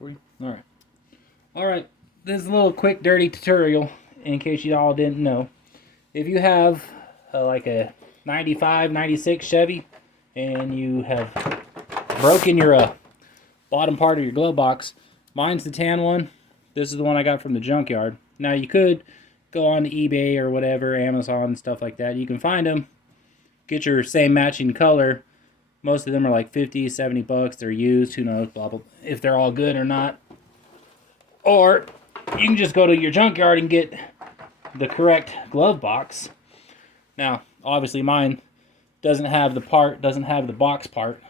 Recording? Alright. Alright, this is a little quick dirty tutorial in case you all didn't know. If you have like a 95, 96 Chevy and you have broken your bottom part of your glove box, mine's the tan one. This is the one I got from the junkyard. Now you could go on to eBay or whatever, Amazon, stuff like that. You can find them, get your same matching color. Most of them are like 50, 70 bucks. They're used. Who knows, blah, blah, if they're all good or not. Or you can just go to your junkyard and get the correct glove box. Now, obviously mine doesn't have the box part,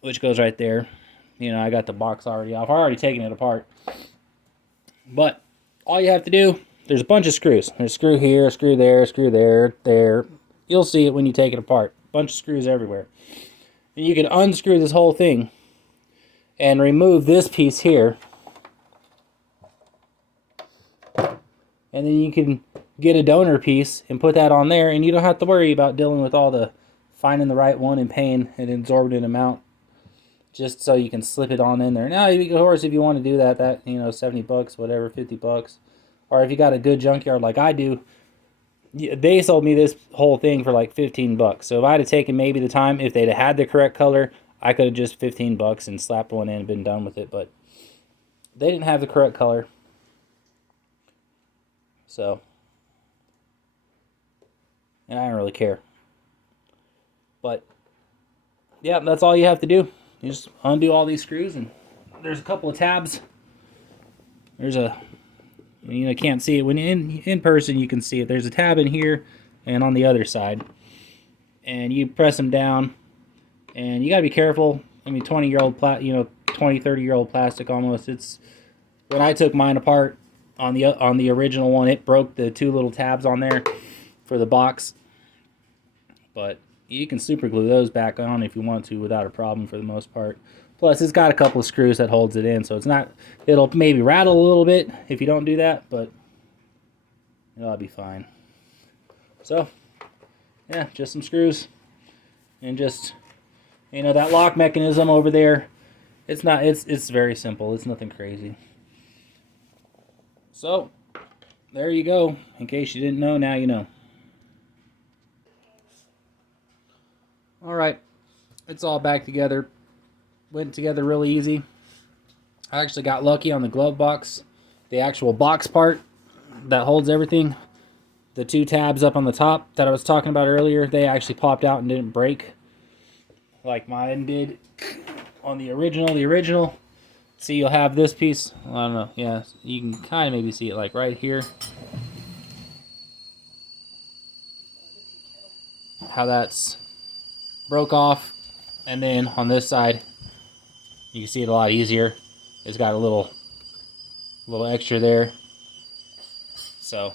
which goes right there. You know, I got the box already off. I've already taken it apart. But all you have to do, there's a bunch of screws. There's a screw here, a screw there, a screw there, there. You'll see it when you take it apart. Bunch of screws everywhere. And you can unscrew this whole thing and remove this piece here. And then you can get a donor piece and put that on there, and you don't have to worry about dealing with all the finding the right one and paying an exorbitant amount just so you can slip it on in there. Now, of course, if you want to do that, you know, 70 bucks, whatever, 50 bucks. Or if you got a good junkyard like I do, they sold me this whole thing for like 15 bucks. So if I'd have taken maybe the time, if they'd have had the correct color, I could have just 15 bucks and slapped one in and been done with it. But they didn't have the correct color. So, and I don't really care. But, yeah, that's all you have to do. You just undo all these screws, and there's a couple of tabs. There's a, you know, can't see it. When in person, you can see it. There's a tab in here and on the other side. And you press them down, and you got to be careful. I mean, 20-year-old, 20, 30-year-old plastic almost. It's, when I took mine apart, on the original one, it broke the two little tabs on there for the box. But you can super glue those back on if you want to without a problem for the most part. Plus, it's got a couple of screws that holds it in, so it's not, it'll maybe rattle a little bit if you don't do that, but it'll be fine. So, yeah, just some screws. And just, you know, that lock mechanism over there, it's very simple. It's nothing crazy. So, there you go. In case you didn't know, now you know. Alright, it's all back together. Went together really easy. I actually got lucky on the glove box. The actual box part that holds everything. The two tabs up on the top that I was talking about earlier, they actually popped out and didn't break. Like mine did on the original. The original, see, you'll have this piece. I don't know. Yeah, you can kind of maybe see it like right here. How that's broke off. And then on this side, you can see it a lot easier. It's got a little extra there. So,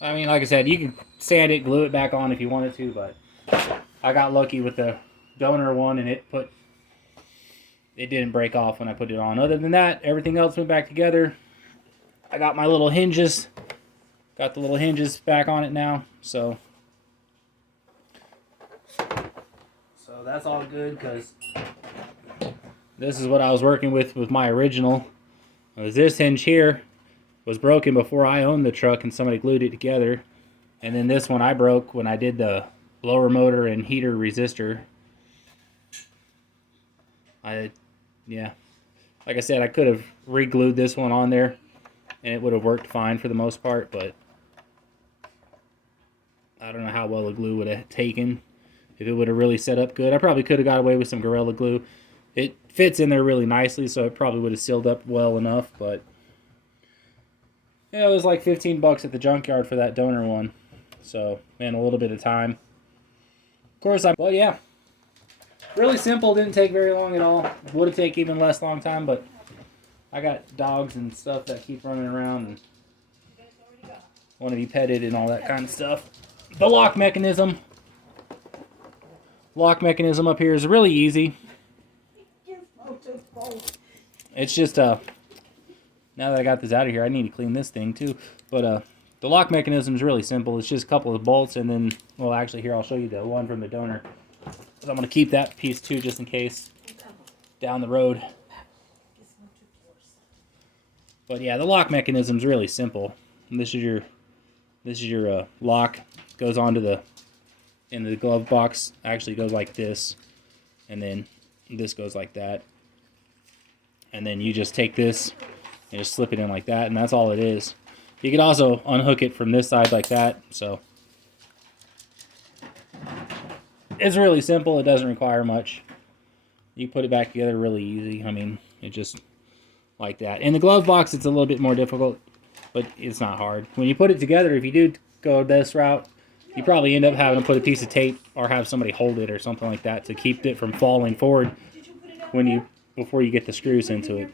I mean, like I said, you can sand it, glue it back on if you wanted to, but I got lucky with the donor one, and it didn't break off when I put it on. Other than that, everything else went back together. I got my little hinges. Got the little hinges back on it now. So that's all good, because this is what I was working with my original. This hinge here was broken before I owned the truck, and somebody glued it together. And then this one I broke when I did the blower motor and heater resistor. Yeah, like I said, I could have re-glued this one on there and it would have worked fine for the most part, but I don't know how well the glue would have taken. If it would have really set up good, I probably could have got away with some Gorilla Glue. It fits in there really nicely, so it probably would have sealed up well enough, but yeah, it was like 15 bucks at the junkyard for that donor one. So, man, a little bit of time. Of course, well, yeah. Really simple, didn't take very long at all. Would have taken even less long time, but I got dogs and stuff that keep running around and want to be petted and all that kind of stuff. The lock mechanism up here is really easy. It's just now that I got this out of here, I need to clean this thing too. But the lock mechanism is really simple. It's just a couple of bolts, and then, well, actually here I'll show you the one from the donor. So I'm going to keep that piece too, just in case down the road. But yeah, the lock mechanism is really simple. And this is your lock. Goes onto the into the glove box. Actually goes like this, and then this goes like that. And then you just take this and just slip it in like that, and that's all it is. You could also unhook it from this side like that. So it's really simple. It doesn't require much. You put it back together really easy. I mean, it just like that. In the glove box, it's a little bit more difficult, but it's not hard. When you put it together, if you do go this route, you probably end up having to put a piece of tape or have somebody hold it or something like that to keep it from falling forward before you get the screws into it.